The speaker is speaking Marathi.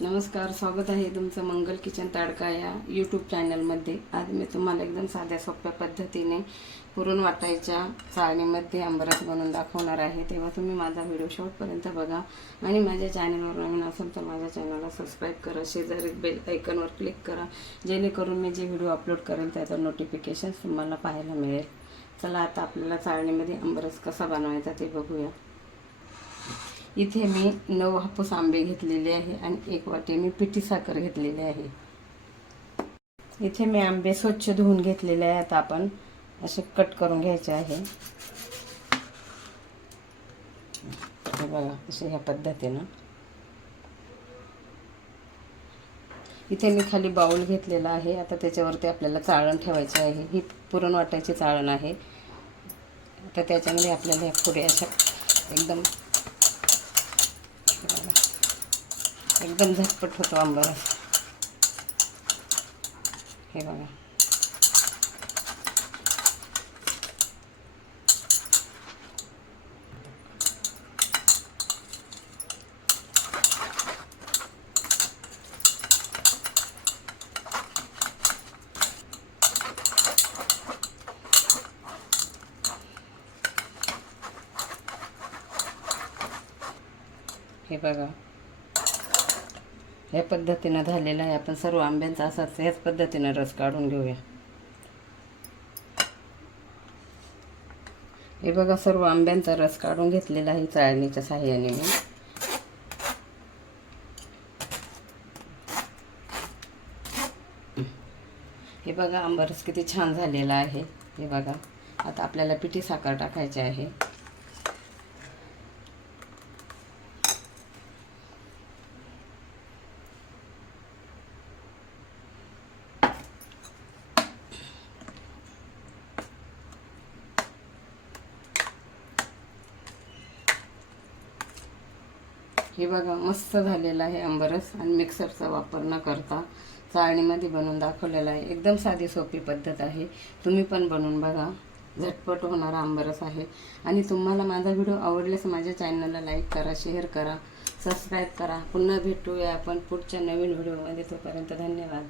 नमस्कार स्वागत आहे तुमचं मंगल किचन ताडका या यूट्यूब चॅनलमध्ये आज मी तुम्हाला एकदम साध्या सोप्या पद्धतीने पुरण वाटायच्या चाळणीमध्ये आंबरस बनवून दाखवणार आहे. तेव्हा तुम्ही माझा व्हिडिओ शेवटपर्यंत बघा. आणि माझ्या चॅनलवर नवीन असेल तर माझ्या चॅनलला सबस्क्राईब करा. शेजारी बेल आयकनवर क्लिक करा. जेणेकरून मी जे व्हिडिओ अपलोड करेल त्याचं नोटिफिकेशन तुम्हाला पाहायला मिळेल. चला आता आपल्याला चाळणीमध्ये आंबरस कसा बनवायचा ते बघूया. इथे मी नऊ हापूस आंबे घेतलेले आहे आणि एक वाटी मी पिठी साखर घेतलेली आहे. इथे मी आंबे स्वच्छ धुवून घेतलेले आहे आता आपण. असे कट करून घ्यायचे आहे. हे बघा असे ह्या पद्धतीनं. इथे मी खाली बाऊल घेतलेला आहे. आता त्याच्यावरती आपल्याला चाळण ठेवायचे आहे. ही पुरण वाटायची चाळण आहे. आता त्याच्यामध्ये आपल्याला ह्या पुढे अशा एकदम एकदम झटपट होतो आंबा रस हे बघा. हे बघा. ह्या पद्धतीनं झालेलं आहे. आपण सर्व आंब्यांचा असाच ह्याच पद्धतीनं रस काढून घेऊया. हे बघा सर्व आंब्यांचा रस काढून घेतलेला आहे चाळणीच्या साह्याने मी. हे बघा आंबरस किती छान झालेला आहे. हे बघा आता आपल्याला पिठी साखर टाकायची आहे. हे बघा मस्त झालेलं आहे आंबरस आणि मिक्सरचा वापर न करता चाळणीमध्ये बनवून दाखवलेला आहे. एकदम साधी सोपी पद्धत आहे. तुम्ही पण बनवून बघा. झटपट होणारा आंबरस आहे. आणि तुम्हाला माझा व्हिडिओ आवडल्यास माझ्या चॅनलला लाईक करा शेअर करा सबस्क्राईब करा. पुन्हा भेटूया आपण पुढच्या नवीन व्हिडिओमध्ये. तोपर्यंत धन्यवाद.